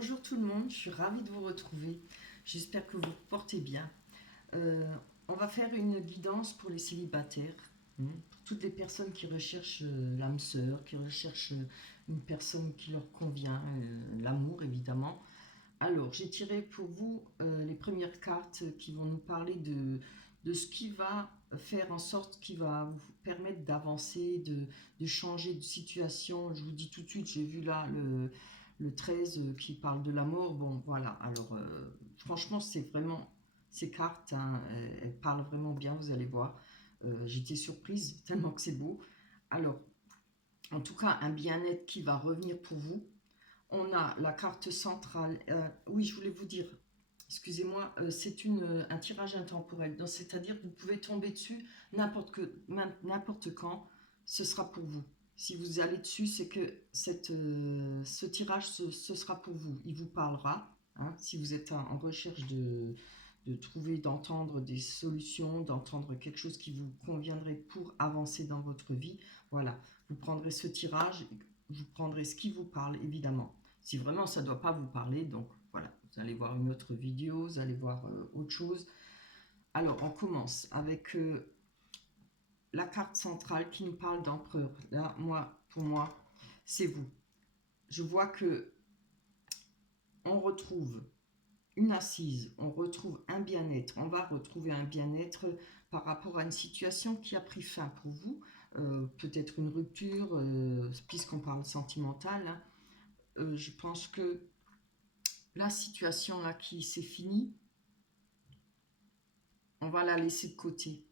Bonjour tout le monde, je suis ravie de vous retrouver. J'espère que vous vous portez bien. On va faire une guidance pour les célibataires, pour toutes les personnes qui recherchent l'âme sœur, qui recherchent une personne qui leur convient, l'amour évidemment. Alors, j'ai tiré pour vous les premières cartes qui vont nous parler de ce qui va faire en sorte qui va vous permettre d'avancer, de changer de situation. Je vous dis tout de suite, j'ai vu là le 13 qui parle de la mort. Bon, voilà. Alors, franchement, c'est vraiment ces cartes, hein, elles parlent vraiment bien, vous allez voir. J'étais surprise tellement que c'est beau. Alors, en tout cas, un bien-être qui va revenir pour vous. On a la carte centrale. Oui, je voulais vous dire, excusez-moi, c'est un tirage intemporel. C'est-à-dire que vous pouvez tomber dessus n'importe quand, ce sera pour vous. Si vous allez dessus, c'est que ce tirage, ce sera pour vous. Il vous parlera. Hein, si vous êtes en recherche de trouver, d'entendre des solutions, d'entendre quelque chose qui vous conviendrait pour avancer dans votre vie, voilà, vous prendrez ce tirage, vous prendrez ce qui vous parle, évidemment. Si vraiment ça ne doit pas vous parler, donc voilà, vous allez voir une autre vidéo, vous allez voir autre chose. Alors, on commence avec la carte centrale qui nous parle d'empereur. Là, pour moi, c'est vous. Je vois que on retrouve une assise, on retrouve un bien-être, on va retrouver un bien-être par rapport à une situation qui a pris fin pour vous, peut-être une rupture, puisqu'on parle sentimental, hein. Je pense que la situation là qui s'est finie, on va la laisser de côté.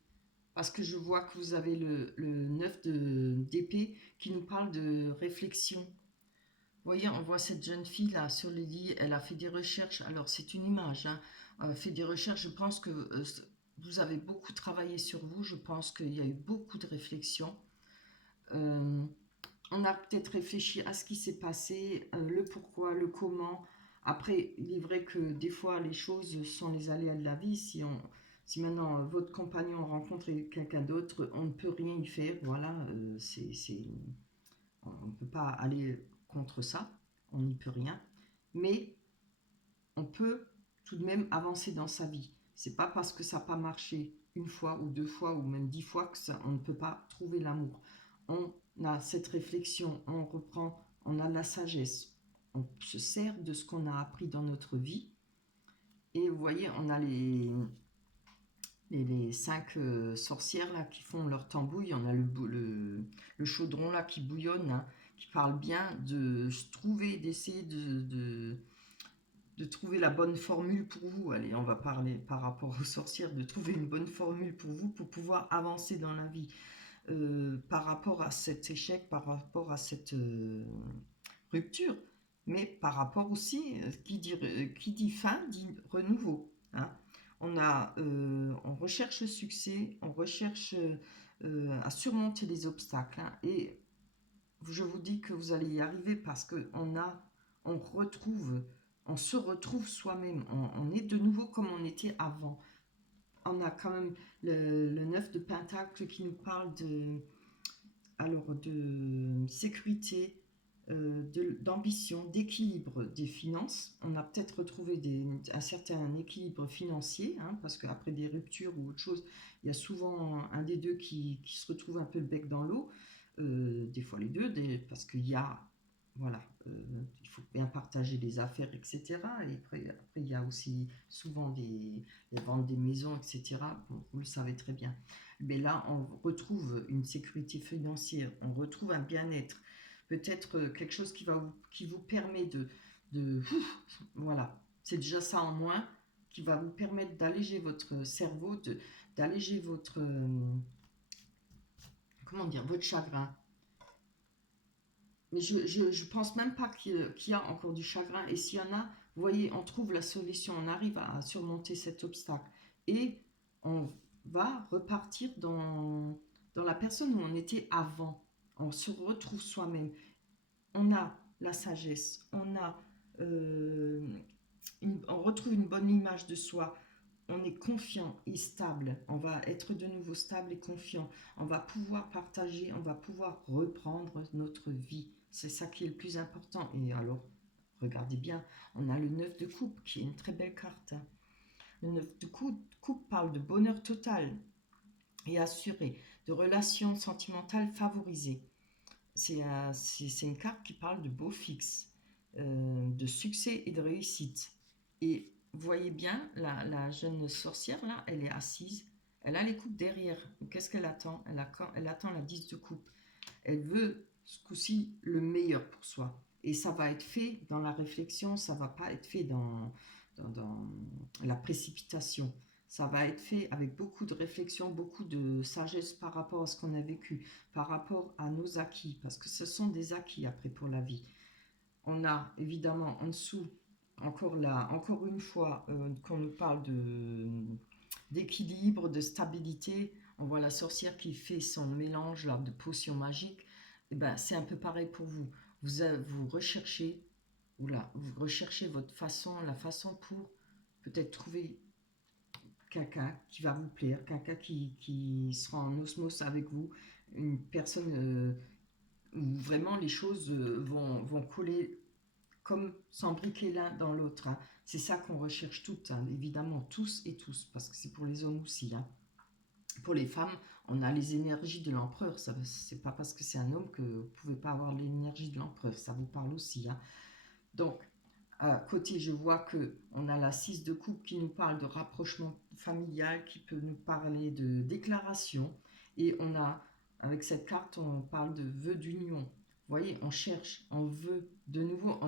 Parce que je vois que vous avez le 9 d'épée qui nous parle de réflexion. Vous voyez, on voit cette jeune fille là sur le lit, elle a fait des recherches. Alors c'est une image, hein. Elle a fait des recherches. Je pense que vous avez beaucoup travaillé sur vous. Je pense qu'il y a eu beaucoup de réflexions. Euh, on a peut-être réfléchi à ce qui s'est passé, le pourquoi, le comment. Après, il est vrai que des fois, les choses sont les aléas de la vie. Si maintenant votre compagnon rencontre quelqu'un d'autre, on ne peut rien y faire. Voilà, on ne peut pas aller contre ça. On n'y peut rien. Mais on peut tout de même avancer dans sa vie. C'est pas parce que ça n'a pas marché une fois ou deux fois ou même 10 fois que on ne peut pas trouver l'amour. On a cette réflexion, on reprend, on a la sagesse, on se sert de ce qu'on a appris dans notre vie. Et vous voyez, on a les 5 sorcières là qui font leur tambouille. On a le chaudron là qui bouillonne, hein, qui parle bien de se trouver, d'essayer de trouver la bonne formule pour vous. Allez, on va parler par rapport aux sorcières, de trouver une bonne formule pour vous pour pouvoir avancer dans la vie. Par rapport à cet échec, par rapport à cette rupture, mais par rapport aussi, qui dit fin, dit renouveau. Hein. On recherche le succès, on recherche à surmonter les obstacles. Hein, et je vous dis que vous allez y arriver parce que on se retrouve soi-même. On est de nouveau comme on était avant. On a quand même le 9 de Pentacle qui nous parle de sécurité, d'ambition, d'équilibre des finances. On a peut-être retrouvé un certain équilibre financier, hein, parce qu'après des ruptures ou autre chose, il y a souvent un des deux qui se retrouve un peu le bec dans l'eau. Des fois les deux, parce qu'il y a, voilà, il faut bien partager les affaires, etc. Et après il y a aussi souvent les ventes des maisons, etc. Bon, vous le savez très bien. Mais là, on retrouve une sécurité financière, on retrouve un bien-être, peut-être quelque chose qui vous permet voilà, c'est déjà ça en moins, qui va vous permettre d'alléger votre cerveau, d'alléger votre, comment dire, votre chagrin. Mais je pense même pas qu'il y a encore du chagrin. Et s'il y en a, vous voyez, on trouve la solution, on arrive à surmonter cet obstacle. Et on va repartir dans la personne où on était avant. On se retrouve soi-même. On a la sagesse, on retrouve une bonne image de soi. On est confiant et stable. On va être de nouveau stable et confiant. On va pouvoir partager, on va pouvoir reprendre notre vie. C'est ça qui est le plus important. Et alors, Regardez bien, on a le 9 de coupe qui est une très belle carte. Hein. Le 9 de coupe parle de bonheur total et assuré, de relations sentimentales favorisées. C'est une carte qui parle de beau fixe, de succès et de réussite. Et vous voyez bien, la jeune sorcière, là, elle est assise, elle a les coupes derrière. Qu'est-ce qu'elle attend? Elle attend la 10 de coupe. Elle veut, ce coup-ci, le meilleur pour soi. Et ça va être fait dans la réflexion, ça ne va pas être fait dans la précipitation. Ça va être fait avec beaucoup de réflexion, beaucoup de sagesse par rapport à ce qu'on a vécu, par rapport à nos acquis, parce que ce sont des acquis après pour la vie. On a évidemment en dessous, encore une fois, qu'on nous parle d'équilibre, de stabilité. On voit la sorcière qui fait son mélange là, de potions magiques. Et ben, c'est un peu pareil pour vous. Vous recherchez, vous recherchez votre façon, la façon pour peut-être trouver quelqu'un qui va vous plaire, quelqu'un qui sera en osmose avec vous, une personne où vraiment les choses vont coller comme s'embriquer l'un dans l'autre. Hein. C'est ça qu'on recherche toutes, hein, évidemment, tous et tous, parce que c'est pour les hommes aussi. Hein. Pour les femmes, on a les énergies de l'empereur. C'est pas parce que c'est un homme que vous ne pouvez pas avoir l'énergie de l'empereur. Ça vous parle aussi. Hein. Donc, à côté, je vois que on a la 6 de coupe qui nous parle de rapprochement familial, qui peut nous parler de déclaration. Et on a, avec cette carte, on parle de vœux d'union. Vous voyez, on cherche, on veut de nouveau,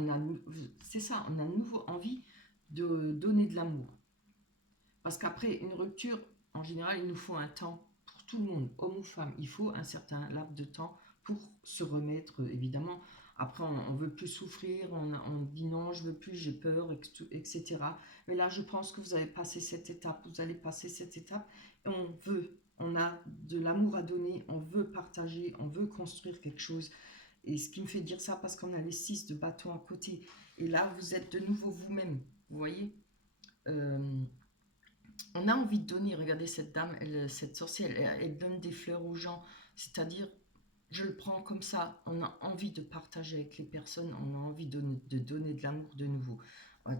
c'est ça, on a de nouveau envie de donner de l'amour. Parce qu'après une rupture, en général, il nous faut un temps pour tout le monde, homme ou femme. Il faut un certain laps de temps pour se remettre, évidemment. Après, on ne veut plus souffrir, on dit non, je ne veux plus, j'ai peur, etc. Mais là, je pense que vous avez passé cette étape, vous allez passer cette étape. Et on a de l'amour à donner, on veut partager, on veut construire quelque chose. Et ce qui me fait dire ça, parce qu'on a les 6 de bâton à côté. Et là, vous êtes de nouveau vous-même, vous voyez on a envie de donner, regardez cette dame, cette sorcière, elle donne des fleurs aux gens, c'est-à-dire, je le prends comme ça, on a envie de partager avec les personnes, on a envie de donner de l'amour de nouveau.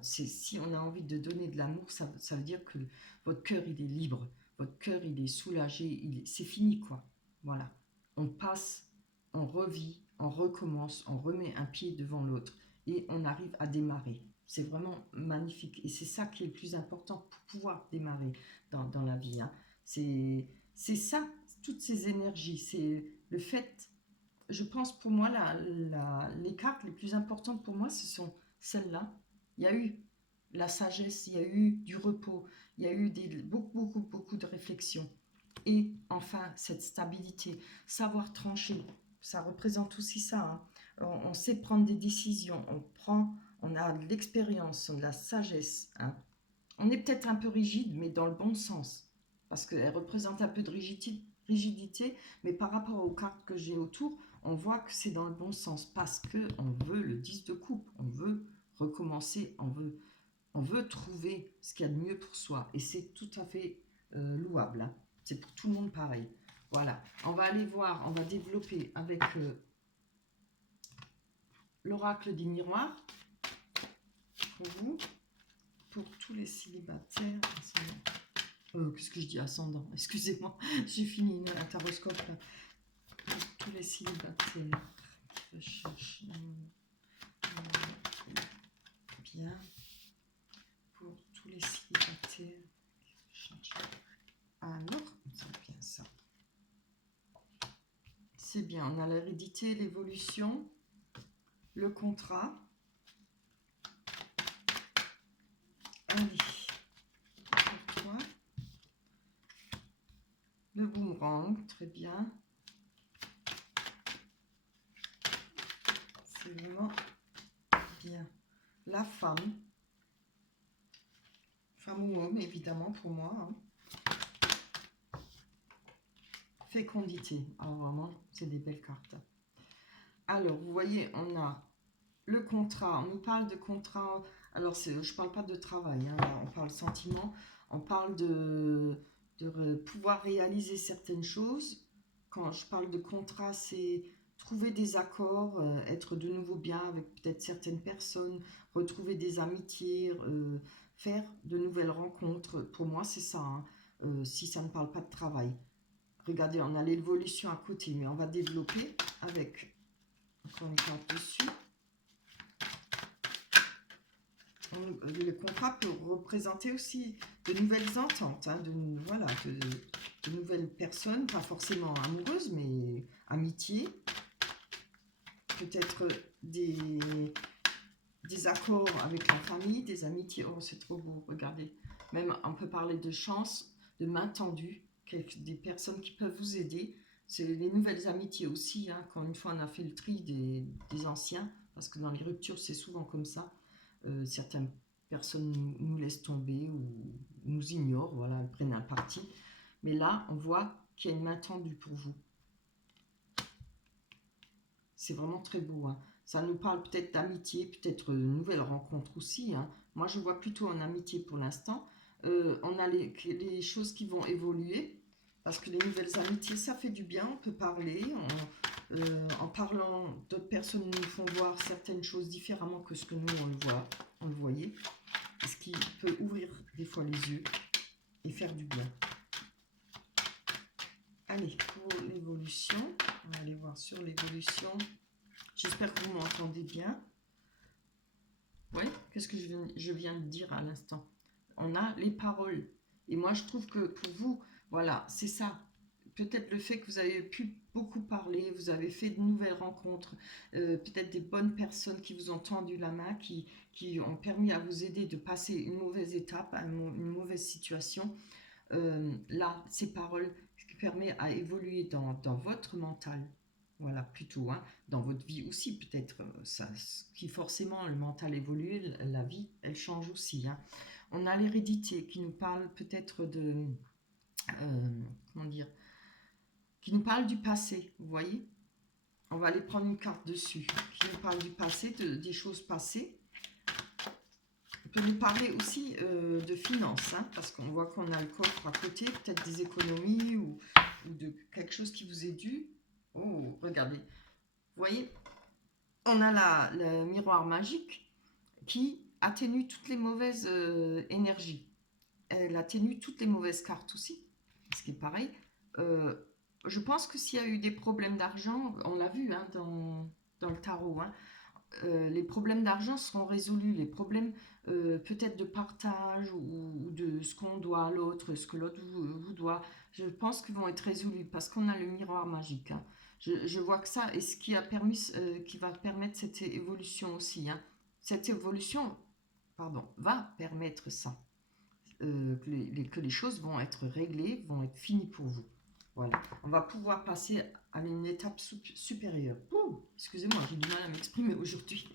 Si on a envie de donner de l'amour, ça veut dire que votre cœur, il est libre, votre cœur, il est soulagé, c'est fini, quoi. Voilà. On passe, on revit, on recommence, on remet un pied devant l'autre et on arrive à démarrer. C'est vraiment magnifique. Et c'est ça qui est le plus important pour pouvoir démarrer dans la vie. Hein. C'est ça, toutes ces énergies. C'est le fait, je pense pour moi, les cartes les plus importantes pour moi, ce sont celles-là. Il y a eu la sagesse, il y a eu du repos, il y a eu beaucoup de réflexion. Et enfin, cette stabilité, savoir trancher, ça représente aussi ça. Hein. On sait prendre des décisions, on a de l'expérience, on a de la sagesse. Hein. On est peut-être un peu rigide, mais dans le bon sens, parce qu'elle représente un peu de rigidité, mais par rapport aux cartes que j'ai autour, on voit que c'est dans le bon sens, parce qu'on veut le 10 de coupe, on veut recommencer, on veut trouver ce qu'il y a de mieux pour soi, et c'est tout à fait louable. Hein. C'est pour tout le monde pareil. Voilà, on va aller voir, on va développer avec l'oracle des miroirs, pour vous, pour tous les célibataires. Qu'est-ce que je dis, ascendant, excusez-moi, j'ai fini un taroscope là. Pour tous les célibataires qui recherchent bien, pour tous les célibataires qui recherchent. Alors, c'est bien ça. C'est bien, on a l'hérédité, l'évolution, le contrat. Allez, pour toi. Le boomerang, très bien. C'est vraiment bien. La femme. Femme ou homme, évidemment, pour moi. Hein. Fécondité. Alors vraiment, c'est des belles cartes. Alors, vous voyez, on a le contrat. On nous parle de contrat. Alors, je ne parle pas de travail. Hein, là, on parle sentiment. On parle de pouvoir réaliser certaines choses. Quand je parle de contrat, c'est trouver des accords, être de nouveau bien avec peut-être certaines personnes, retrouver des amitiés, faire de nouvelles rencontres. Pour moi, c'est ça, hein, si ça ne parle pas de travail. Regardez, on a l'évolution à côté, mais on va développer avec encore une carte dessus. Le contrat peut représenter aussi de nouvelles ententes, hein, voilà, de nouvelles personnes, pas forcément amoureuses, mais amitié. Peut-être des accords avec la famille, des amitiés. Oh, c'est trop beau, regardez. Même, on peut parler de chance, de main tendue, des personnes qui peuvent vous aider. C'est les nouvelles amitiés aussi, hein, quand une fois on a fait le tri des anciens, parce que dans les ruptures, c'est souvent comme ça. Certaines personnes nous laissent tomber ou nous ignorent, voilà, elles prennent un parti. Mais là, on voit qu'il y a une main tendue pour vous. C'est vraiment très beau, hein. Ça nous parle peut-être d'amitié, peut-être une nouvelle rencontre aussi, hein. Moi, je vois plutôt en amitié pour l'instant. On a les choses qui vont évoluer, parce que les nouvelles amitiés, ça fait du bien. On peut parler. En parlant, d'autres personnes nous font voir certaines choses différemment que ce que nous, on le voyait. Ce qui peut ouvrir des fois les yeux et faire du bien. Allez, pour l'évolution, on va aller voir sur l'évolution. J'espère que vous m'entendez bien. Oui, qu'est-ce que je viens de dire à l'instant? On a les paroles. Et moi, je trouve que pour vous, voilà, c'est ça. Peut-être le fait que vous avez pu beaucoup parler, vous avez fait de nouvelles rencontres, peut-être des bonnes personnes qui vous ont tendu la main, qui ont permis à vous aider de passer une mauvaise étape, une mauvaise situation. Là, ces paroles, ce qui permet à évoluer dans votre mental, voilà, plutôt, hein, dans votre vie aussi, peut-être, ça, qui forcément, le mental évolue, la vie, elle change aussi, hein. On a l'hérédité qui nous parle peut-être de, comment dire, qui nous parle du passé, vous voyez. On va aller prendre une carte dessus, qui nous parle du passé, des choses passées. On peut nous parler aussi de finances, hein, parce qu'on voit qu'on a le coffre à côté, peut-être des économies ou de quelque chose qui vous est dû. Oh, regardez. Vous voyez, on a le miroir magique qui atténue toutes les mauvaises énergies. Elle atténue toutes les mauvaises cartes aussi, ce qui est pareil. Je pense que s'il y a eu des problèmes d'argent, on l'a vu, hein, dans le tarot, hein, les problèmes d'argent seront résolus, les problèmes peut-être de partage ou de ce qu'on doit à l'autre, ce que l'autre vous doit, je pense qu'ils vont être résolus parce qu'on a le miroir magique, hein. Je vois que ça, et ce qui a permis, qui va permettre cette évolution aussi, hein. Cette évolution, pardon, va permettre ça, que les choses vont être réglées, vont être finies pour vous. Voilà, on va pouvoir passer à une étape supérieure. Ouh, excusez-moi, j'ai du mal à m'exprimer aujourd'hui.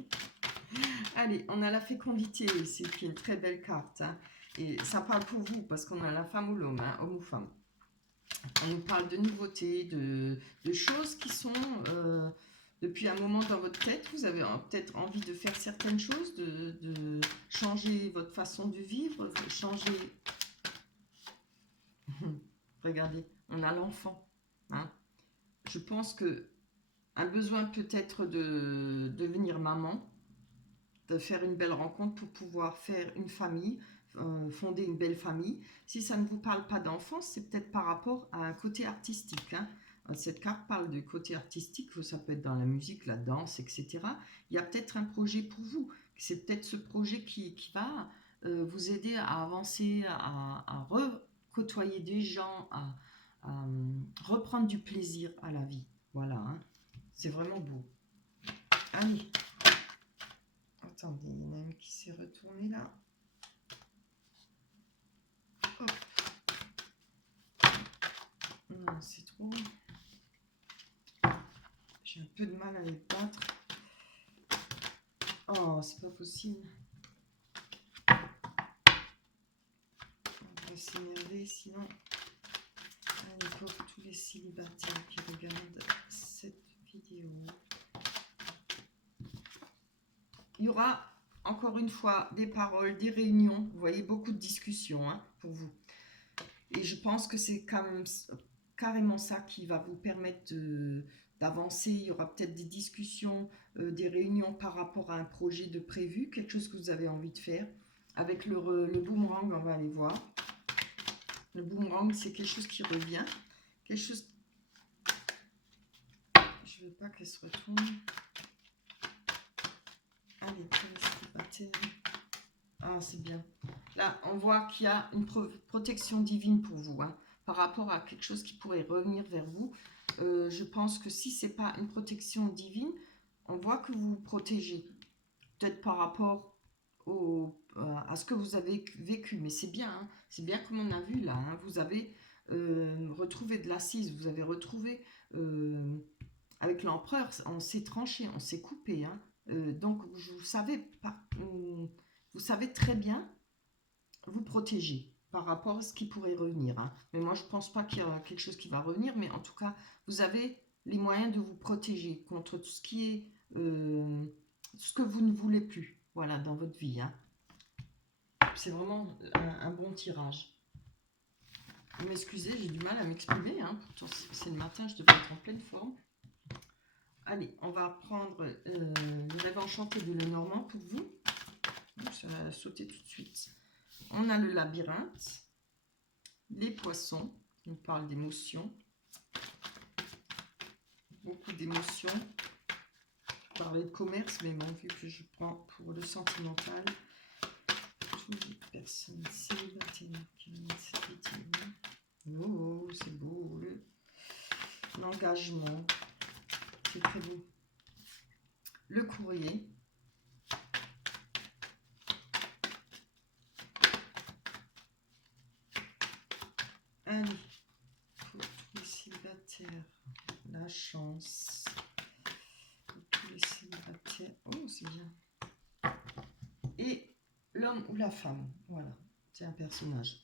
Allez, on a la fécondité ici, qui est une très belle carte, hein. Et ça parle pour vous, parce qu'on a la femme ou l'homme, hein, homme ou femme. On nous parle de nouveautés, de choses qui sont, depuis un moment dans votre tête, vous avez peut-être envie de faire certaines choses, de changer votre façon de vivre, changer... Regardez, on a l'enfant, hein. Je pense que un besoin peut-être de devenir maman, de faire une belle rencontre pour pouvoir faire une famille, fonder une belle famille. Si ça ne vous parle pas d'enfance, c'est peut-être par rapport à un côté artistique, hein. Cette carte parle du côté artistique, ça peut être dans la musique, la danse, etc. Il y a peut-être un projet pour vous. C'est peut-être ce projet qui va vous aider à avancer, à côtoyer des gens, à reprendre du plaisir à la vie. Voilà, hein. C'est vraiment beau. Allez. Attendez, il y en a une qui s'est retournée là. Hop. Non, c'est trop. J'ai un peu de mal à les battre. Oh, c'est pas possible. On va s'énerver sinon. Allez, pour tous les célibataires qui regardent cette vidéo. Il y aura encore une fois des paroles, des réunions. Vous voyez, beaucoup de discussions, hein, pour vous. Et je pense que c'est quand même carrément ça qui va vous permettre d'avancer. Il y aura peut-être des discussions, des réunions par rapport à un projet de prévu, quelque chose que vous avez envie de faire. Avec le boomerang, on va aller voir. Le boomerang, c'est quelque chose qui revient. Quelque chose... Je ne veux pas qu'elle se retourne. Allez, pour les célibataires. Ah, c'est bien. Là, on voit qu'il y a une protection divine pour vous, hein, par rapport à quelque chose qui pourrait revenir vers vous. Je pense que si ce n'est pas une protection divine, on voit que vous vous protégez. Peut-être par rapport à ce que vous avez vécu. Mais c'est bien, hein, c'est bien comme on a vu là. Hein, vous avez retrouvé de l'assise, vous avez retrouvé... avec l'empereur, on s'est tranché, on s'est coupé. Hein. Donc, vous savez très bien vous protéger par rapport à ce qui pourrait revenir. Hein. Mais moi, je ne pense pas qu'il y a quelque chose qui va revenir, mais en tout cas, vous avez les moyens de vous protéger contre tout ce qui est ce que vous ne voulez plus, voilà, dans votre vie. Hein. C'est vraiment un bon tirage. Vous m'excusez, j'ai du mal à m'exprimer. Hein. Pourtant, c'est le matin, je devrais être en pleine forme. Allez, on va prendre le rêve enchanté de Lenormand pour vous. Ça va sauter tout de suite. On a le labyrinthe, les poissons, on parle d'émotions, beaucoup d'émotions. Je parlais de commerce, mais bon, vu que je prends pour le sentimental, toutes les personnes célibataires qui oh, c'est beau, l'engagement, c'est très beau. Le courrier. Allez, pour tous les célibataires, la chance. Pour tous les célibataires, oh c'est bien. Et l'homme ou la femme, voilà, c'est un personnage.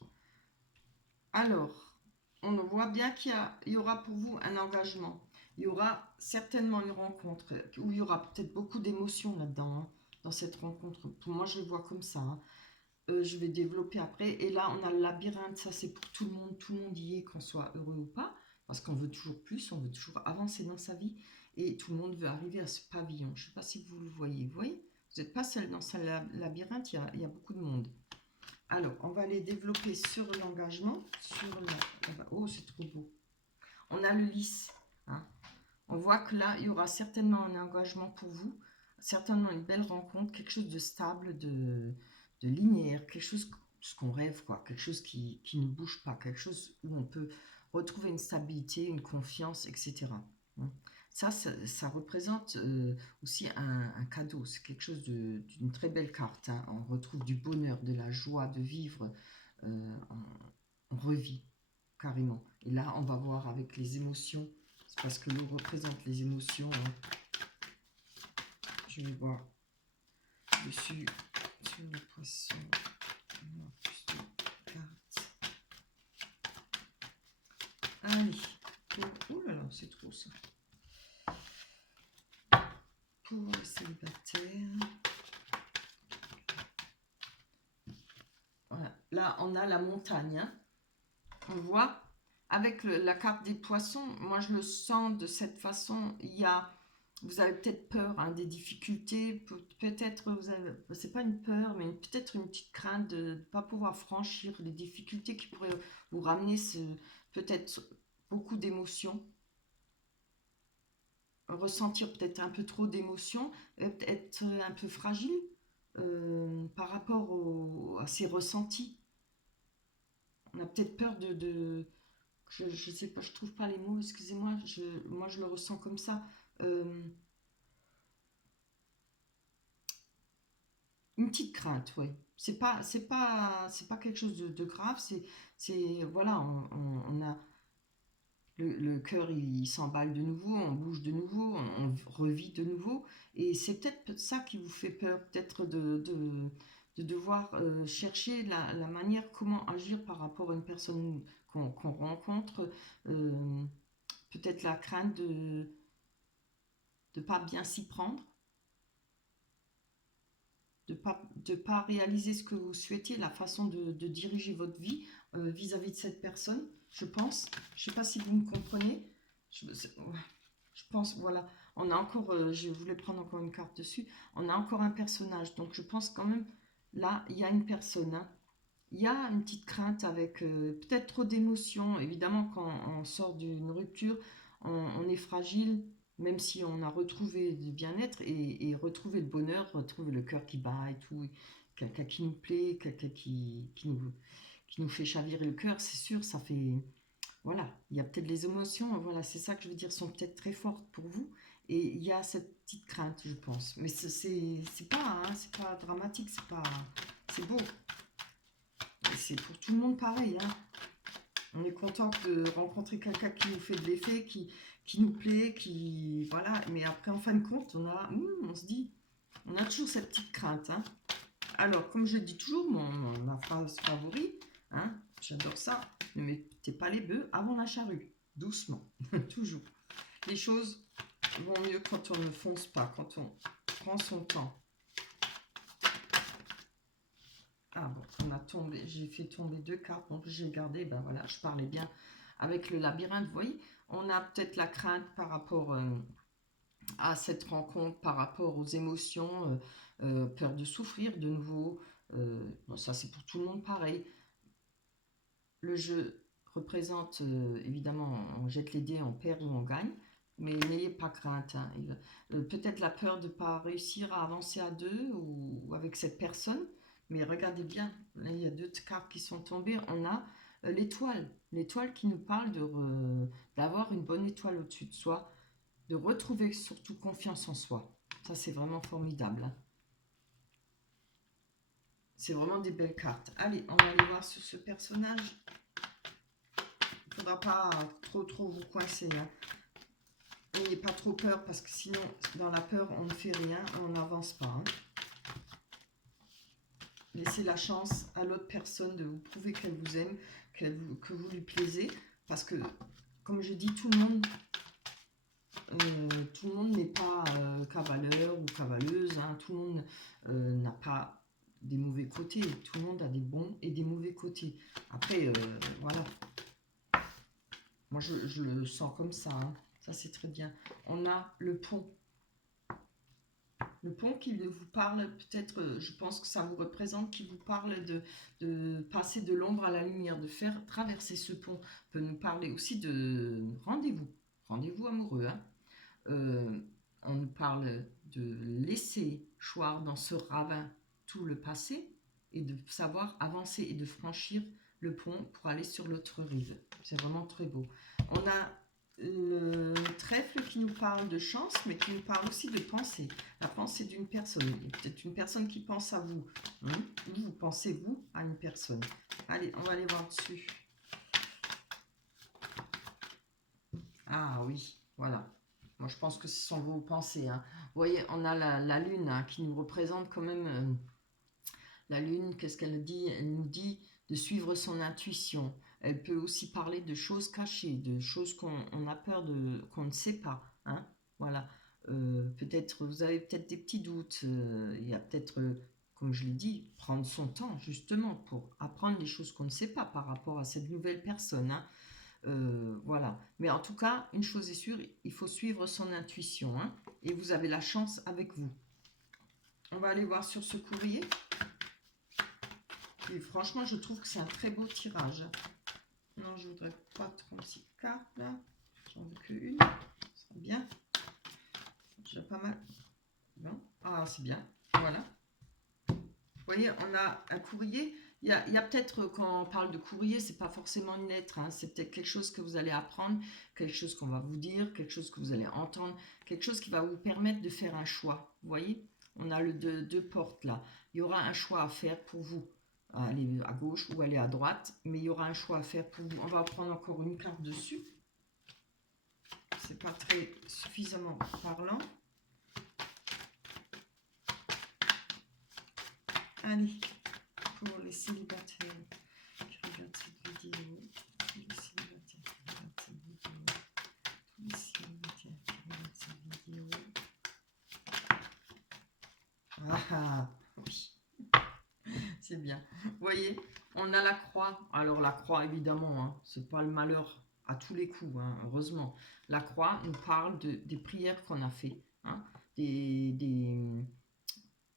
Alors, on voit bien qu'il y aura pour vous un engagement. Il y aura certainement une rencontre où il y aura peut-être beaucoup d'émotions là-dedans, hein, dans cette rencontre. Pour moi, je le vois comme ça. Hein. Je vais développer après. Et là, on a le labyrinthe. Ça, c'est pour tout le monde. Tout le monde y est, qu'on soit heureux ou pas. Parce qu'on veut toujours plus, on veut toujours avancer dans sa vie. Et tout le monde veut arriver à ce pavillon. Je ne sais pas si vous le voyez. Vous voyez, vous n'êtes pas seul dans ce labyrinthe. Il y a beaucoup de monde. Alors, on va les développer sur l'engagement. Oh, c'est trop beau. On a le lys. Hein. On voit que là, il y aura certainement un engagement pour vous. Certainement une belle rencontre. Quelque chose de stable, de linéaire. Quelque chose, ce qu'on rêve, quoi. Quelque chose qui ne bouge pas. Quelque chose où on peut retrouver une stabilité, une confiance, etc. Ça représente aussi un cadeau. C'est quelque chose d'une très belle carte. Hein. On retrouve du bonheur, de la joie de vivre. On revit carrément. Et là, on va voir avec les émotions. C'est parce que l'eau représente les émotions. Hein. Je vais voir dessus sur le poisson. On a plus de cartes. Allez. Oh là là, c'est trop ça. Pour les célibataires. Voilà. Là, on a la montagne. Hein. On voit, avec la carte des poissons, moi je le sens de cette façon. Vous avez peut-être peur, hein, des difficultés. Peut-être, c'est pas une peur, mais peut-être une petite crainte de ne pas pouvoir franchir les difficultés qui pourraient vous ramener peut-être beaucoup d'émotions. Ressentir peut-être un peu trop d'émotions, être un peu fragile par rapport à ces ressentis. On a peut-être peur je sais pas, je trouve pas les mots, excusez-moi, moi je le ressens comme ça. Une petite crainte, oui. C'est pas quelque chose de grave, voilà, on a le cœur, il s'emballe de nouveau, on bouge de nouveau, on revit de nouveau. Et c'est peut-être ça qui vous fait peur, peut-être de devoir chercher la manière comment agir par rapport à une personne qu'on rencontre. Peut-être la crainte de ne pas bien s'y prendre, de pas réaliser ce que vous souhaitez, la façon de diriger votre vie vis-à-vis de cette personne, je pense. Je ne sais pas si vous me comprenez. Ouais. Je pense, voilà, on a encore, je voulais prendre encore une carte dessus, on a encore un personnage, donc je pense quand même, là, il y a une personne, hein. Il y a une petite crainte avec peut-être trop d'émotions. Évidemment, quand on sort d'une rupture, on est fragile, même si on a retrouvé du bien-être et retrouvé le bonheur, retrouver le cœur qui bat et tout, quelqu'un qui nous plaît, quelqu'un qui nous fait chavirer le cœur, c'est sûr, ça fait... Voilà, il y a peut-être les émotions, voilà, c'est ça que je veux dire, sont peut-être très fortes pour vous. Et il y a cette petite crainte, je pense. Mais c'est pas, hein, c'est pas dramatique, c'est pas... C'est beau. C'est pour tout le monde pareil, hein. On est content de rencontrer quelqu'un qui nous fait de l'effet, qui nous plaît, qui... Voilà, mais après, en fin de compte, on se dit, on a toujours cette petite crainte, hein. Alors, comme je dis toujours, ma phrase favorite, hein, j'adore ça, ne mettez pas les bœufs avant la charrue, doucement, toujours. Les choses vont mieux quand on ne fonce pas, quand on prend son temps. Ah bon, on a tombé, j'ai fait tomber 2 cartes, donc j'ai gardé, ben voilà, je parlais bien avec le labyrinthe, vous voyez. On a peut-être la crainte par rapport à cette rencontre, par rapport aux émotions, peur de souffrir de nouveau. Bon, ça c'est pour tout le monde pareil. Le jeu représente, évidemment, on jette les dés, on perd ou on gagne, mais n'ayez pas crainte, hein. Peut-être la peur de ne pas réussir à avancer à deux ou avec cette personne, mais regardez bien, là il y a 2 cartes qui sont tombées, on a l'étoile qui nous parle d'avoir une bonne étoile au-dessus de soi, de retrouver surtout confiance en soi. Ça c'est vraiment formidable, hein. C'est vraiment des belles cartes. Allez, on va aller voir sur ce personnage. Il ne faudra pas trop vous coincer, hein. N'ayez pas trop peur parce que sinon, dans la peur, on ne fait rien, on n'avance pas, hein. Laissez la chance à l'autre personne de vous prouver qu'elle vous aime, que vous lui plaisez. Parce que, comme je dis, tout le monde n'est pas cavaleur ou cavaleuse, hein. Tout le monde n'a pas des mauvais côtés. Tout le monde a des bons et des mauvais côtés. Après, voilà. Moi, je le sens comme ça, hein. Ça, c'est très bien. On a le pont. Le pont qui vous parle, peut-être, je pense que ça vous représente, qui vous parle de passer de l'ombre à la lumière, de faire traverser ce pont. Peut nous parler aussi de rendez-vous amoureux, hein. On nous parle de laisser choir dans ce ravin tout le passé et de savoir avancer et de franchir le pont pour aller sur l'autre rive. C'est vraiment très beau. On a le trèfle qui nous parle de chance, mais qui nous parle aussi de pensée. La pensée d'une personne. Peut-être une personne qui pense à vous, hein. Vous pensez, vous, à une personne. Allez, on va aller voir dessus. Ah oui, voilà. Moi, je pense que ce sont vos pensées, hein. Vous voyez, on a la lune, hein, qui nous représente quand même... la lune, qu'est-ce qu'elle dit? Elle nous dit de suivre son intuition. Elle peut aussi parler de choses cachées, de choses qu'on a peur qu'on ne sait pas, hein. Voilà. Peut-être, vous avez peut-être des petits doutes. Il y a peut-être, comme je l'ai dit, prendre son temps, justement, pour apprendre les choses qu'on ne sait pas par rapport à cette nouvelle personne, hein. Voilà. Mais en tout cas, une chose est sûre, il faut suivre son intuition, hein, et vous avez la chance avec vous. On va aller voir sur ce courrier. Et franchement, je trouve que c'est un très beau tirage. Non, je voudrais pas 36 cartes là. J'en veux qu'une. Ça serait bien. Déjà pas mal. Bon. Ah, c'est bien. Voilà. Vous voyez, on a un courrier. Il y a peut-être, quand on parle de courrier, c'est pas forcément une lettre, hein. C'est peut-être quelque chose que vous allez apprendre, quelque chose qu'on va vous dire, quelque chose que vous allez entendre, quelque chose qui va vous permettre de faire un choix. Vous voyez, on a le deux portes là. Il y aura un choix à faire pour vous. Aller à gauche ou aller à droite, mais il y aura un choix à faire pour vous. On va prendre encore une carte dessus. C'est pas très suffisamment parlant. Allez, pour les célibataires qui regardent cette vidéo, les célibataires qui regardent cette vidéo, tous les célibataires qui regardent cette vidéo. Ah, oui, c'est bien. Vous voyez, on a la croix. Alors la croix, évidemment, hein, c'est pas le malheur. à tous les coups, hein, heureusement. La croix nous parle des prières qu'on a fait, hein, des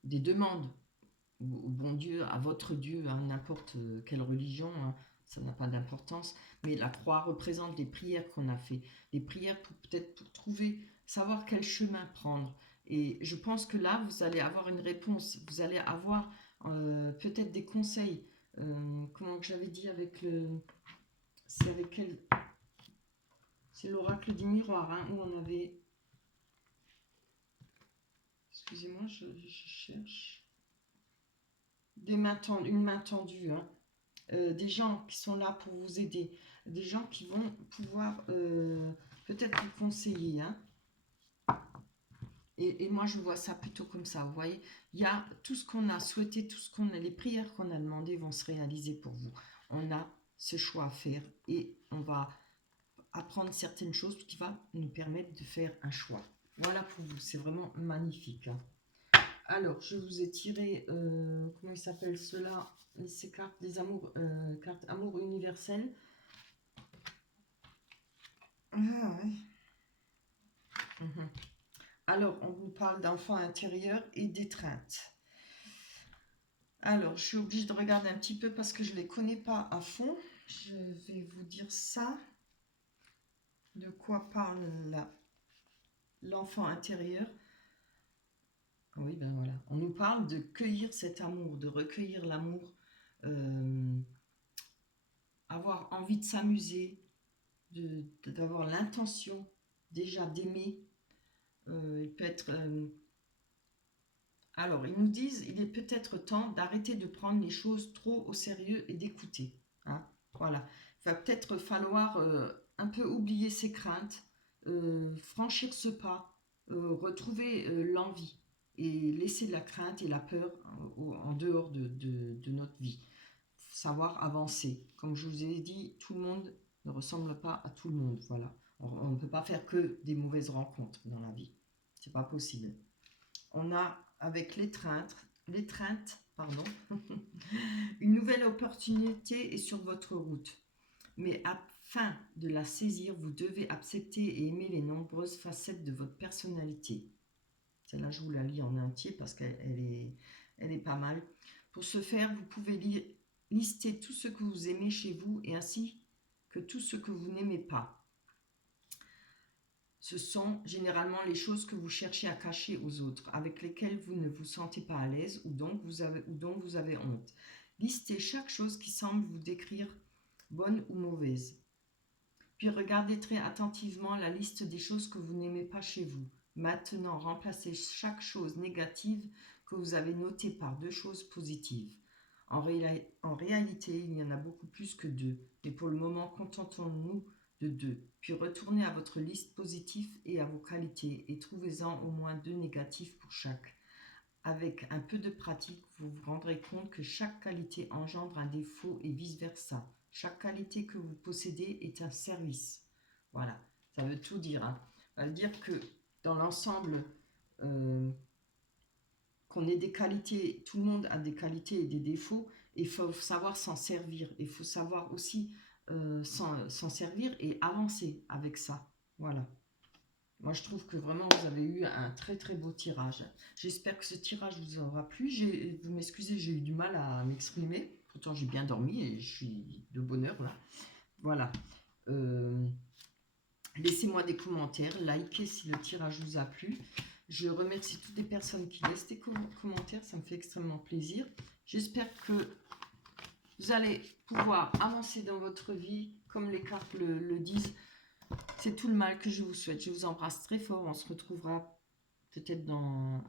demandes au bon Dieu, à votre Dieu, à n'importe quelle religion, hein, ça n'a pas d'importance, mais la croix représente les prières qu'on a fait, les prières pour peut-être pour trouver, savoir quel chemin prendre. Et je pense que là, vous allez avoir une réponse, vous allez avoir peut-être des conseils. Comment que j'avais dit avec le... C'est avec quel... C'est l'oracle du miroir, hein, où on avait... Excusez-moi, je cherche... Une main tendue, hein. Des gens qui sont là pour vous aider, des gens qui vont pouvoir peut-être vous conseiller, hein. Et moi, je vois ça plutôt comme ça, vous voyez. Il y a tout ce qu'on a souhaité, tout ce qu'on a, les prières qu'on a demandées vont se réaliser pour vous. On a ce choix à faire et on va apprendre certaines choses qui vont nous permettre de faire un choix. Voilà pour vous, c'est vraiment magnifique, hein. Alors, je vous ai tiré, comment il s'appelle cela, ces cartes des amours, cartes amour universel. Ah, ouais. Alors, on vous parle d'enfants intérieurs et d'étreinte. Alors, je suis obligée de regarder un petit peu parce que je ne les connais pas à fond. Je vais vous dire ça. De quoi parle l'enfant intérieur? Oui, ben voilà. On nous parle de cueillir cet amour, de recueillir l'amour, avoir envie de s'amuser, d'avoir l'intention déjà d'aimer. Il peut être... alors, ils nous disent, il est peut-être temps d'arrêter de prendre les choses trop au sérieux et d'écouter, hein. Voilà. Il va peut-être falloir un peu oublier ses craintes, franchir ce pas, retrouver l'envie et laisser la crainte et la peur en dehors de notre vie. Savoir avancer. Comme je vous ai dit, tout le monde ne ressemble pas à tout le monde. Voilà. On ne peut pas faire que des mauvaises rencontres dans la vie. C'est pas possible. On a avec l'étreinte, pardon, une nouvelle opportunité est sur votre route. Mais afin de la saisir, vous devez accepter et aimer les nombreuses facettes de votre personnalité. Celle-là, je vous la lis en entier parce qu'elle est pas mal. Pour ce faire, vous pouvez lister tout ce que vous aimez chez vous et ainsi que tout ce que vous n'aimez pas. Ce sont généralement les choses que vous cherchez à cacher aux autres, avec lesquelles vous ne vous sentez pas à l'aise ou dont vous avez honte. Listez chaque chose qui semble vous décrire, bonne ou mauvaise. Puis regardez très attentivement la liste des choses que vous n'aimez pas chez vous. Maintenant, remplacez chaque chose négative que vous avez notée par deux choses positives. En réalité, il y en a beaucoup plus que deux, mais pour le moment, contentons-nous de deux. Puis retournez à votre liste positive et à vos qualités et trouvez-en au moins deux négatifs pour chaque. Avec un peu de pratique, vous vous rendrez compte que chaque qualité engendre un défaut et vice-versa. Chaque qualité que vous possédez est un service. Voilà, ça veut tout dire, hein. Ça veut dire que dans l'ensemble, qu'on ait des qualités, tout le monde a des qualités et des défauts, et il faut savoir s'en servir. Il faut savoir aussi s'en servir et avancer avec ça. Voilà. Moi, je trouve que vraiment, vous avez eu un très très beau tirage. J'espère que ce tirage vous aura plu. Vous m'excusez, j'ai eu du mal à m'exprimer. Pourtant, j'ai bien dormi et je suis de bonne heure là. Voilà. Laissez-moi des commentaires, likez si le tirage vous a plu. Je remercie toutes les personnes qui laissent des commentaires, ça me fait extrêmement plaisir. J'espère que vous allez pouvoir avancer dans votre vie, comme les cartes le disent. C'est tout le mal que je vous souhaite. Je vous embrasse très fort. On se retrouvera peut-être dans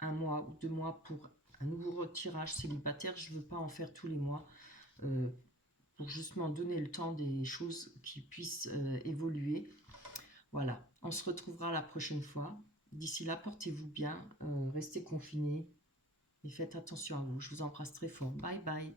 un mois ou 2 mois pour un nouveau retirage célibataire. Je ne veux pas en faire tous les mois pour justement donner le temps des choses qui puissent évoluer. Voilà, on se retrouvera la prochaine fois. D'ici là, portez-vous bien, restez confinés et faites attention à vous. Je vous embrasse très fort. Bye bye.